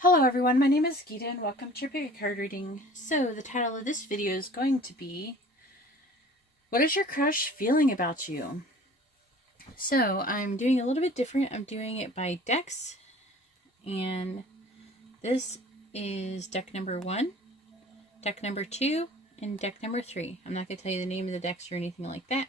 Hello everyone, my name is Geeta and welcome to your pick a card reading. So the title of this video is going to be, what is your crush feeling about you? So I'm doing a little bit different. I'm doing it by decks, and this is deck number 1, deck number 2, and deck number 3. I'm not going to tell you the name of the decks or anything like that.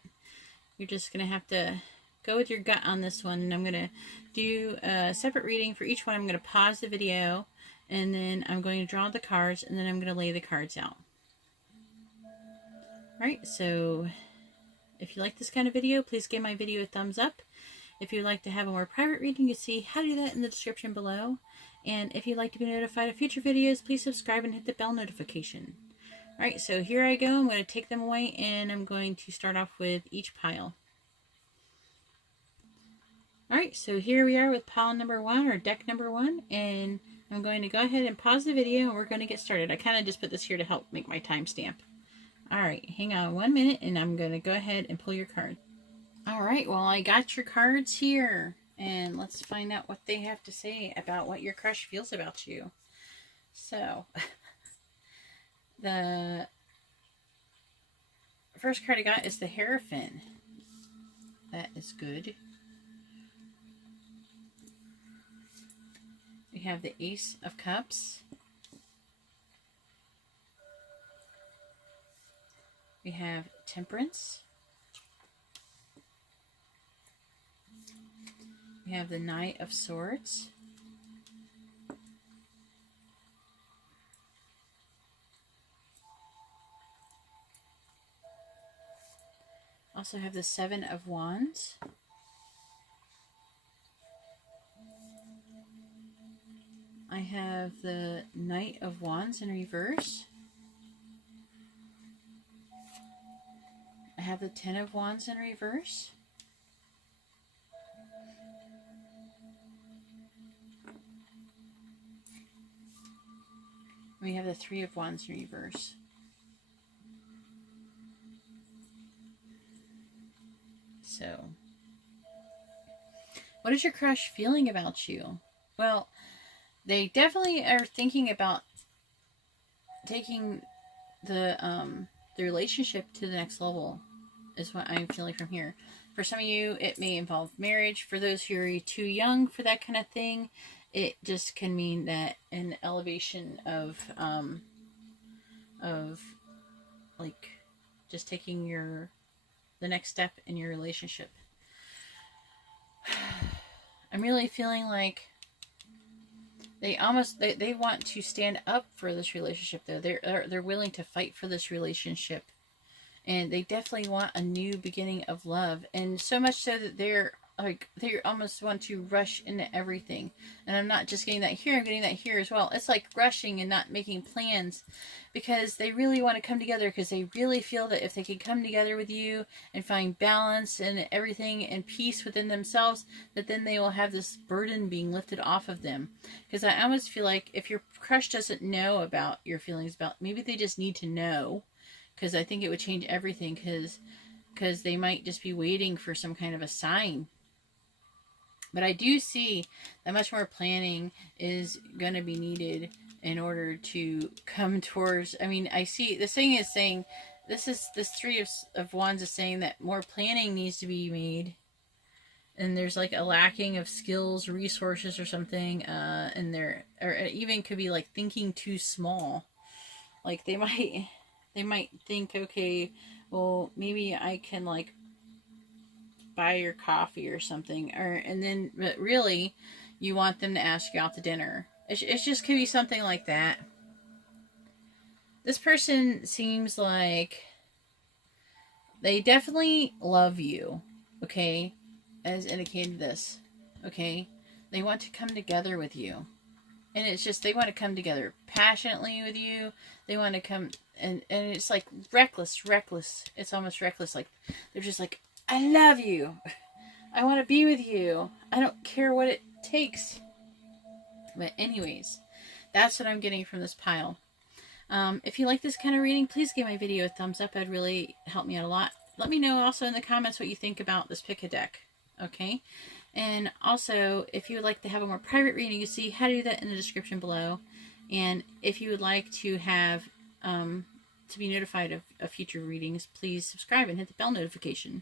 You're just going to have to go with your gut on this one, and I'm going to do a separate reading for each one. I'm going to pause the video, and then I'm going to draw the cards, and then I'm going to lay the cards out. Alright, so if you like this kind of video, please give my video a thumbs up. If you'd like to have a more private reading, you see how to do that in the description below. And if you'd like to be notified of future videos, please subscribe and hit the bell notification. Alright, so here I go. I'm going to take them away, and I'm going to start off with each pile. Alright, so here we are with pile number 1, or deck number 1, and I'm going to go ahead and pause the video, and we're going to get started. I kind of just put this here to help make my timestamp. Alright, hang on 1 minute, and I'm going to go ahead and pull your card. Alright, well, I got your cards here, and let's find out what they have to say about what your crush feels about you. So, the first card I got is the Hierophant. That is good. We have the Ace of Cups. We have Temperance. We have the Knight of Swords. Also have the Seven of Wands. I have the Knight of Wands in reverse. I have the Ten of Wands in reverse. We have the Three of Wands in reverse. So, what is your crush feeling about you? Well, they definitely are thinking about taking the relationship to the next level, is what I'm feeling from here. For some of you, it may involve marriage. For those who are too young for that kind of thing, it just can mean that an elevation of like just taking the next step in your relationship. I'm really feeling like they want to stand up for this relationship, though. They're willing to fight for this relationship, and they definitely want a new beginning of love, and so much so that they almost want to rush into everything. And I'm not just getting that here, I'm getting that here as well. It's like rushing and not making plans, because they really want to come together, because they really feel that if they can come together with you and find balance and everything and peace within themselves, that then they will have this burden being lifted off of them. Because I almost feel like if your crush doesn't know about your feelings, maybe they just need to know, because I think it would change everything, because they might just be waiting for some kind of a sign. But I do see that much more planning is going to be needed in order to come towards. I mean, I see this thing is saying, this Three of Wands is saying that more planning needs to be made, and there's like a lacking of skills, resources, or something, and there, or it even could be like thinking too small. Like they might think, okay, well, maybe I can like buy your coffee or something, but really you want them to ask you out to dinner. It just could be something like that. This person seems like they definitely love you, okay, as indicated this, okay. They want to come together with you, and it's just they want to come together passionately with you. They want to come, and it's like reckless. It's almost reckless. Like they're just like, I love you. I want to be with you. I don't care what it takes. But anyways, that's what I'm getting from this pile. If you like this kind of reading, please give my video a thumbs up. It'd really help me out a lot. Let me know also in the comments what you think about this pick a deck. Okay? And also, if you would like to have a more private reading, you see how to do that in the description below. And if you would like to have to be notified of future readings, please subscribe and hit the bell notification.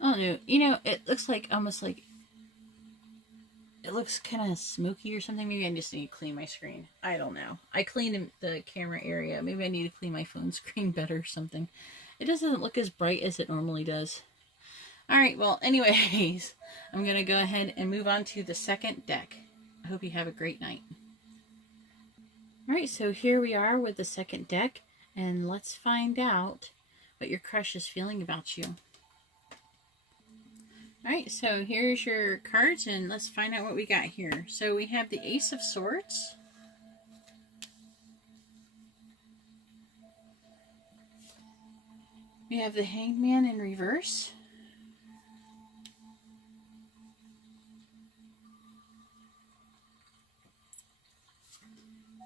Oh no, it looks like almost like it looks kind of smoky or something. Maybe I just need to clean my screen. I don't know. I cleaned the camera area. Maybe I need to clean my phone screen better or something. It doesn't look as bright as it normally does. Alright, well, anyways, I'm going to go ahead and move on to the second deck. I hope you have a great night. Alright, so here we are with the second deck, and let's find out what your crush is feeling about you. Alright, so here's your cards, and let's find out what we got here. So we have the Ace of Swords. We have the Hanged Man in reverse.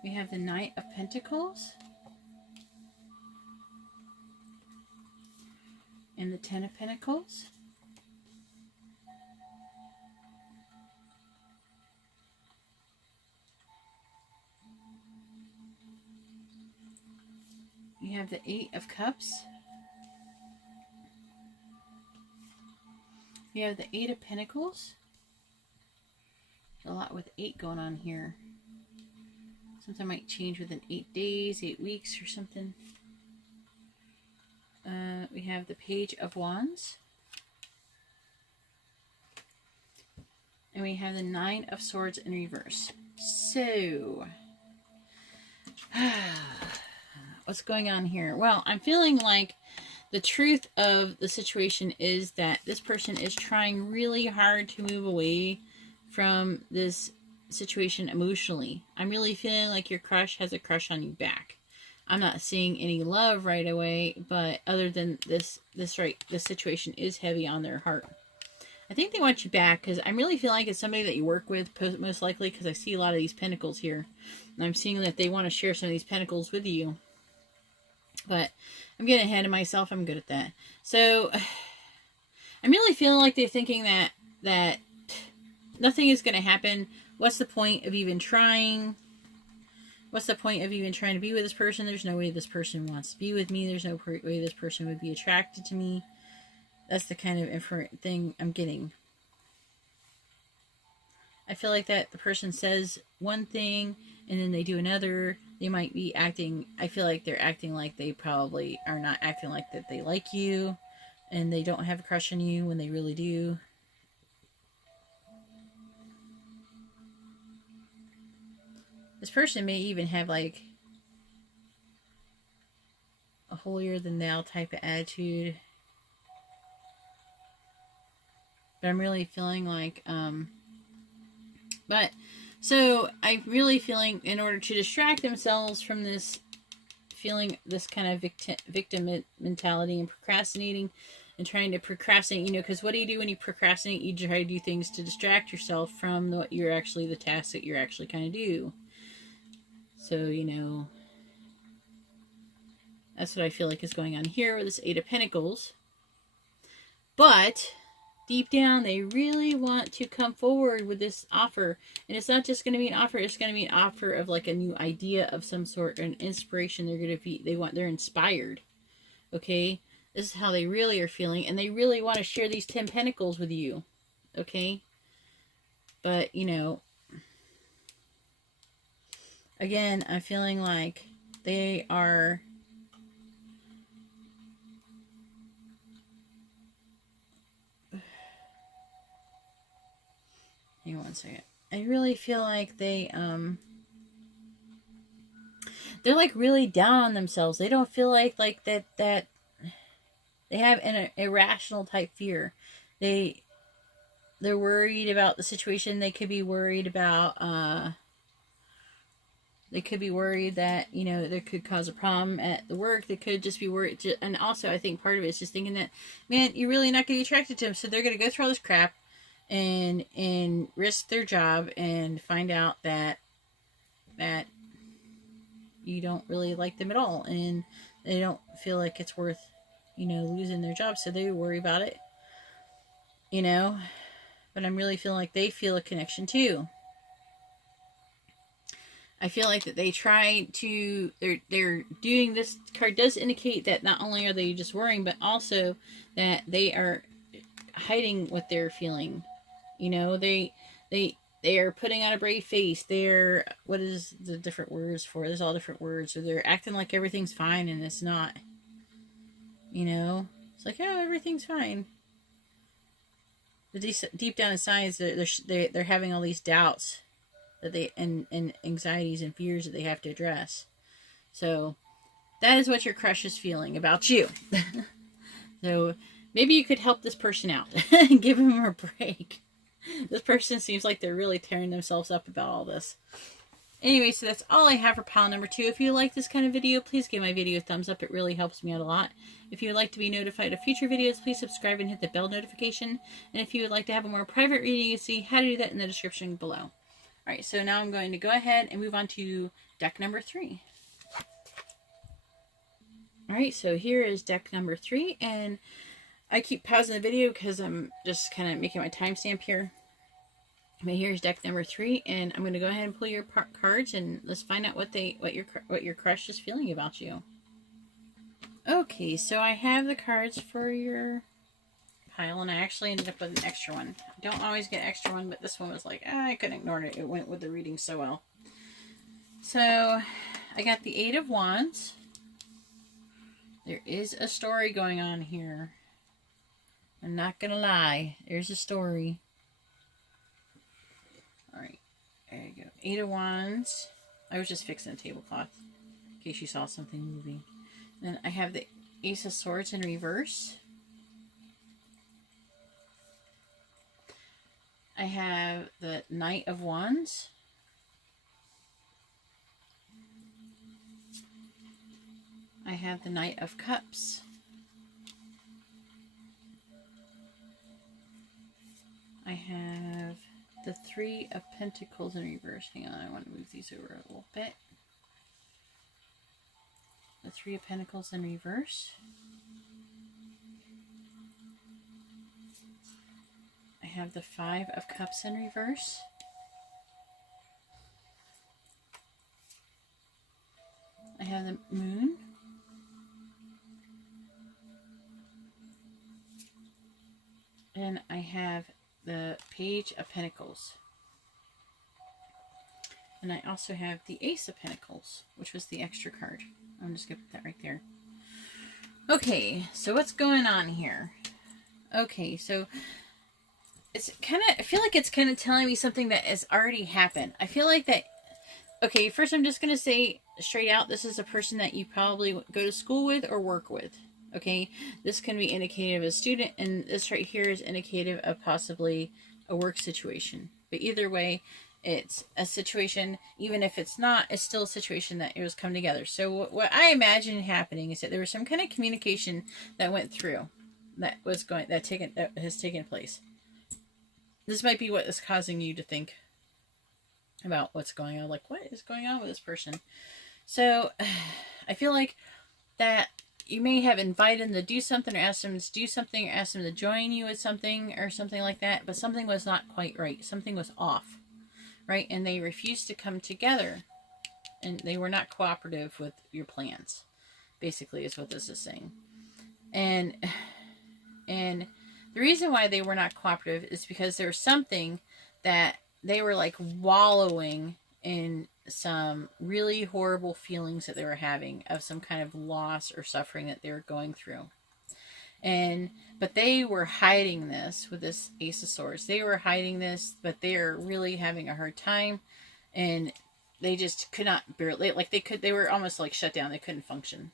We have the Knight of Pentacles. And the Ten of Pentacles. We have the Eight of Cups. We have the Eight of Pentacles. A lot with 8 going on here. Something might change within 8 days, 8 weeks or something. We have the Page of Wands. And we have the Nine of Swords in reverse. So, what's going on here? Well, I'm feeling like the truth of the situation is that this person is trying really hard to move away from this situation emotionally. I'm really feeling like your crush has a crush on you back. I'm not seeing any love right away, but other than this situation is heavy on their heart. I think they want you back because I'm really feeling like it's somebody that you work with, most likely, because I see a lot of these pentacles here. And I'm seeing that they want to share some of these pentacles with you. But I'm getting ahead of myself. I'm good at that. So I'm really feeling like they're thinking that nothing is going to happen. What's the point of even trying? What's the point of even trying to be with this person? There's no way this person wants to be with me. There's no way this person would be attracted to me. That's the kind of thing I'm getting. I feel like that the person says one thing and then they do another. They might be acting, I feel like they're acting like they probably are not acting like that they like you. And they don't have a crush on you when they really do. This person may even have like a holier than thou type of attitude. But I'm really feeling like, so I'm really feeling in order to distract themselves from this feeling, this kind of victim mentality and procrastinating and trying to procrastinate, because what do you do when you procrastinate? You try to do things to distract yourself from what you're actually, the task that you're actually kind of do. So, that's what I feel like is going on here with this Eight of Pentacles. But deep down, they really want to come forward with this offer. And it's not just going to be an offer. It's going to be an offer of like a new idea of some sort, an inspiration. They're going to be, they're inspired. Okay? This is how they really are feeling. And they really want to share these 10 Pentacles with you. Okay? But, again, I'm feeling like they are... Hang on one second. I really feel like they're like really down on themselves. They don't feel like that they have an irrational type fear. They're worried about the situation. They could be worried about that, there could cause a problem at the work. They could just be worried. And also, I think part of it is just thinking that, man, you're really not going to be attracted to them. So they're going to go through all this crap and risk their job and find out that you don't really like them at all. And they don't feel like it's worth, losing their job. So they worry about it. you know, but I'm really feeling like they feel a connection too. I feel like that they try to, they're doing, this card does indicate that not only are they just worrying, but also that they are hiding what they're feeling. You know, they are putting on a brave face. They're, what is the different words for? There's all different words. Or they're acting like everything's fine and it's not. You know, it's like, oh, everything's fine. The deep down inside, they're having all these doubts that they and anxieties and fears that they have to address. So that is what your crush is feeling about you. So maybe you could help this person out and give them a break. This person seems like they're really tearing themselves up about all this. Anyway, so that's all I have for pile number 2. If you like this kind of video, please give my video a thumbs up. It really helps me out a lot. If you would like to be notified of future videos, please subscribe and hit the bell notification. And if you would like to have a more private reading, you see how to do that in the description below. Alright, so now I'm going to go ahead and move on to deck number 3. Alright, so here is deck number 3, and I keep pausing the video because I'm just kind of making my timestamp here. But here's deck number 3, and I'm going to go ahead and pull your cards, and let's find out what your crush is feeling about you. Okay, so I have the cards for your pile, and I actually ended up with an extra one. I don't always get an extra one, but this one was like, I couldn't ignore it. It went with the reading so well. So I got the 8 of Wands. There is a story going on here. I'm not gonna lie. There's a story. Alright, there you go. 8 of Wands. I was just fixing a tablecloth in case you saw something moving. Then I have the Ace of Swords in reverse. I have the Knight of Wands. I have the Knight of Cups. I have the 3 of Pentacles in reverse. Hang on, I want to move these over a little bit. The 3 of Pentacles in reverse. I have the 5 of Cups in reverse. I have the Moon. And I have the Page of Pentacles. And I also have the Ace of Pentacles, which was the extra card. I'm just going to put that right there. Okay, so what's going on here? Okay, so it's kind of, I feel like it's kind of telling me something that has already happened. I feel like that, okay, first I'm just going to say straight out, this is a person that you probably go to school with or work with. Okay, this can be indicative of a student, and this right here is indicative of possibly a work situation. But either way, it's a situation, even if it's not, it's still a situation that it was come together. So what I imagine happening is that there was some kind of communication that went through, that has taken place. This might be what is causing you to think about what's going on. Like, what is going on with this person? So I feel like that you may have invited them to do something, or asked them to do something, or asked them to join you with something, or something like that, but something was not quite right. Something was off, right? And they refused to come together, and they were not cooperative with your plans, basically, is what this is saying. And the reason why they were not cooperative is because there was something that they were like wallowing in some really horrible feelings that they were having of some kind of loss or suffering that they were going through. But they were hiding this with this Ace of Swords. They were hiding this, but they are really having a hard time, and they just could not barely, like they were almost like shut down. They couldn't function.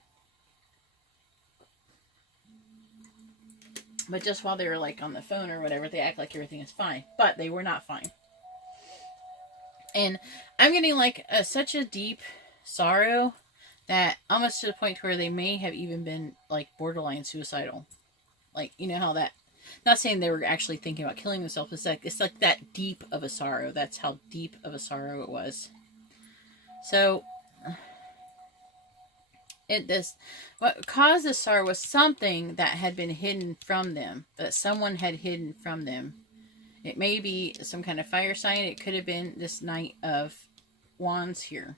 But just while they were like on the phone or whatever, they act like everything is fine, but they were not fine. And I'm getting like such a deep sorrow that almost to the point where they may have even been like borderline suicidal. Like, you know how that, not saying they were actually thinking about killing themselves, it's like that deep of a sorrow. That's how deep of a sorrow it was. So what caused this sorrow was something that had been hidden from them, that someone had hidden from them. It may be some kind of fire sign. It could have been this Knight of Wands here,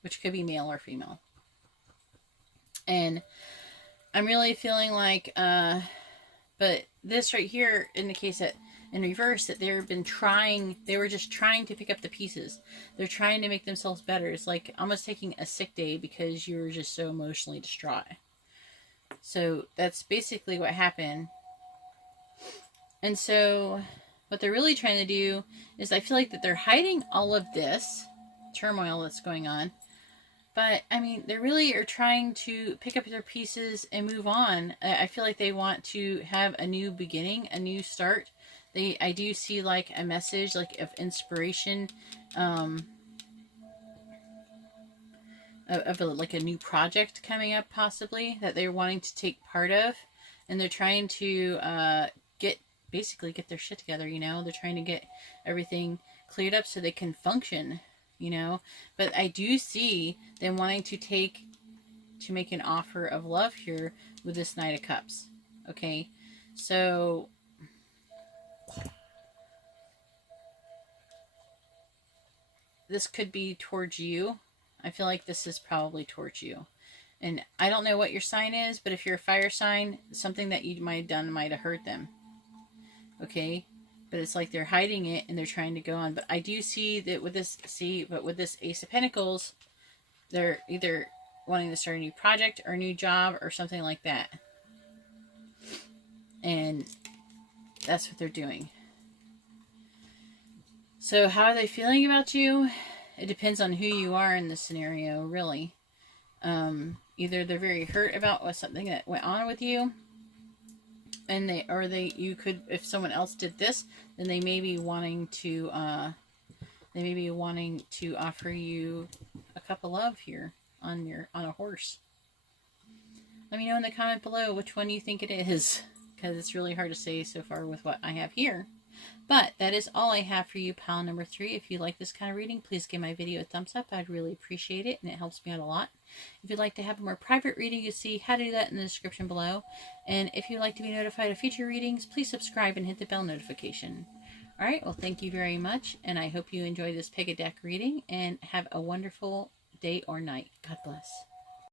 which could be male or female. And I'm really feeling like, but this right here indicates that in reverse, that they were just trying to pick up the pieces. They're trying to make themselves better. It's like almost taking a sick day because you're just so emotionally distraught. So that's basically what happened. And so what they're really trying to do is, I feel like that they're hiding all of this turmoil that's going on. But, I mean, they really are trying to pick up their pieces and move on. I feel like they want to have a new beginning, a new start. I do see, like, a message, like, of inspiration, like, a new project coming up, possibly, that they're wanting to take part of. And they're trying to basically get their shit together, you know? They're trying to get everything cleared up so they can function, you know? But I do see them wanting to make an offer of love here with this Knight of Cups. Okay? So this could be towards you. I feel like this is probably towards you. And I don't know what your sign is, but if you're a fire sign, something that you might have done might have hurt them. Okay? But it's like they're hiding it and they're trying to go on. But I do see that with this, with this Ace of Pentacles, they're either wanting to start a new project or a new job or something like that. And that's what they're doing. So how are they feeling about you? It depends on who you are in this scenario, really. Either they're very hurt about something that went on with you, and you could, if someone else did this, then they may be wanting to offer you a cup of love here on a horse. Let me know in the comment below which one you think it is, because it's really hard to say so far with what I have here. But that is all I have for you, pile number 3. If you like this kind of reading, please give my video a thumbs up. I'd really appreciate it, and it helps me out a lot. If you'd like to have a more private reading, you see how to do that in the description below. And if you'd like to be notified of future readings, please subscribe and hit the bell notification. Alright, well, thank you very much, and I hope you enjoy this pick a deck reading, and have a wonderful day or night. God bless.